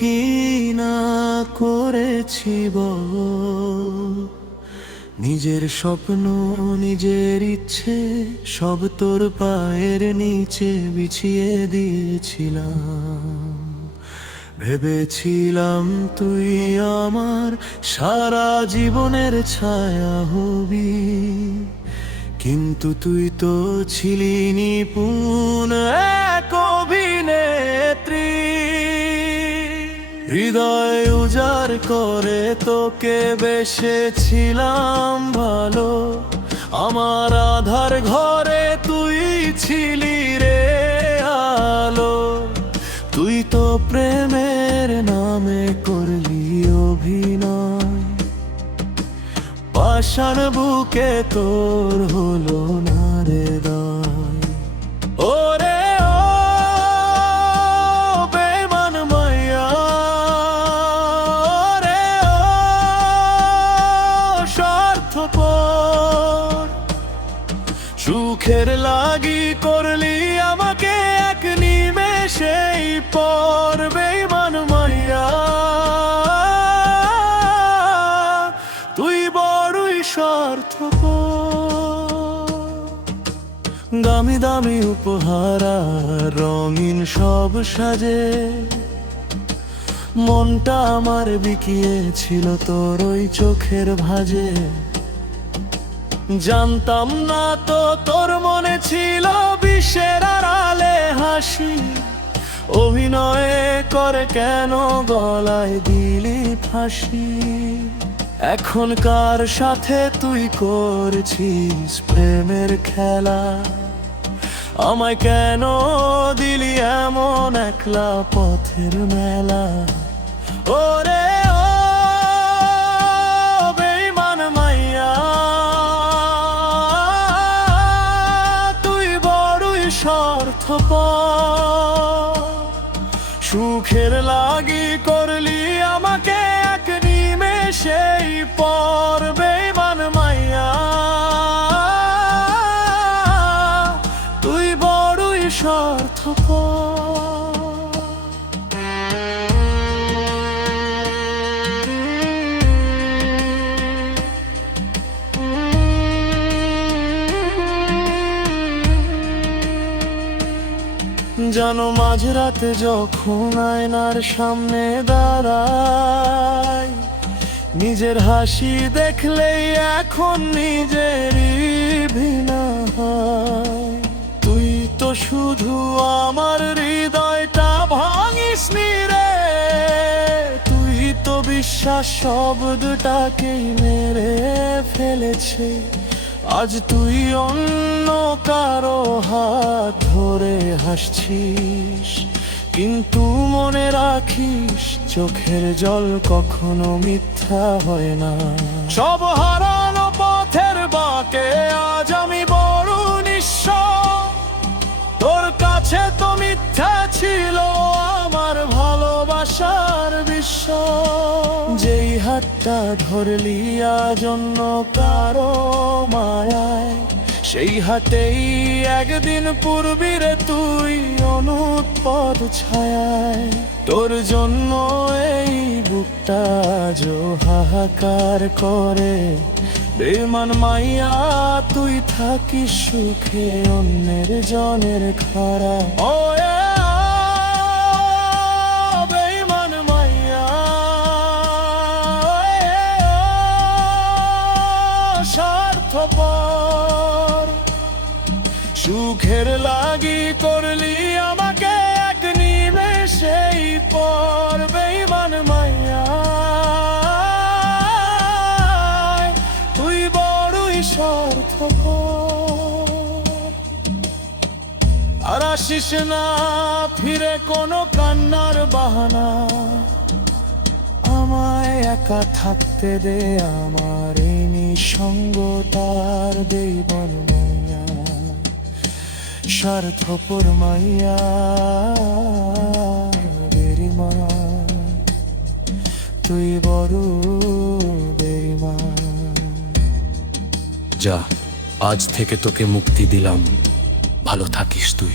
কি না করেছি বল, নিজের স্বপ্ন নিজের ইচ্ছে সব তোর পায়ের নিচে বিছিয়ে দিয়েছিলাম। ভেবেছিলাম তুই আমার সারা জীবনের ছায়া হবি, কিন্তু তুই তো ছিলি নিপুণ এক অভিনেত্রী। হৃদয় উজাড় করে তোকে বেসেছিলাম ভালো, আমার আধার ঘরে তুই ছিলি রে আলো। তুই তো প্রেমের নামে করলি অভিনয়, পাষাণ বুকে তোর হলো না রে দয়। ওরে ও বেমান মাইয়া, ওরে ও স্বার্থপর, সুখের লাগি করলি আমাকে এক নিমেষেই পর। বেমান মাইয়া তুই বড়ই স্বার্থপর। দামি দামি উপহার আর রঙিন সব সাজে মনটা আমার বিকিয়েছিল তোর ওই চোখের ভাঁজে। জানতাম না তো তোর মনে ছিল বিশ্বের আড়ালে হাসি, অভিনয় করে কেন গলায় দিলি ফাঁসি। এখন কার সাথে তুই করছিস প্রেমের খেলা, আমায় কেন দিলি এমন একলা পথের মেলা। ওরে ও বেঈমান মাইয়া, তুই বড়ই স্বার্থপর, সুখের লাগি করলি আমাকে এক নিমেষেই পর। বেঈমান মাইয়া তুই বড়ই স্বার্থপর। জানো মাঝরাতে যখন আয়নার সামনে দাঁড়াই, নিজের হাসি দেখলেই এখন নিজেরই ঘৃণা হয়। তুই তো শুধু আমার হৃদয়টা ভাঙিসনি রে, তুই তো বিশ্বাস শব্দটাকেই মেরে ফেলেছে। আজ তুই অন্য কারো হাত ধরে হাসছিস, কিন্তু মনে রাখিস চোখের জল কখনো মিথ্যা হয় না। সব হারানো পথের বাঁকে আজ আমি বড় নিঃস্ব, তোর কাছে তো মিথ্যা ছিল আমার ভালোবাসার বিশ্ব। যেই হাতটা ধরলি আজ অন্য কারো মায়ায়, সেই হাতেই একদিন পূর্বী রে তুই অনুৎপদ ছায়ায়। তোর জন্য এই বুকটা আজও হাহাকার করে। বেঈমান মাইয়া তুই থাকিস সুখে অন্যের জনের খারা। ও বেঈমান মাইয়া স্বার্থপর, সুখের লাগি করলি আমাকে এক নিমেষেই পর। বেঈমান মাইয়া তুই বড়ই স্বার্থপর। আর আসিস না ফিরে কোনো কান্নার বাহানা, আমায় একা থাকতে দে আমার এই নিঃসঙ্গতার। বেঈমান মাইয়া স্বার্থপর মাইয়া বেঈমান, তুই বড় বেঈমান। যা, আজ থেকে তোকে মুক্তি দিলাম, ভালো থাকিস তুই।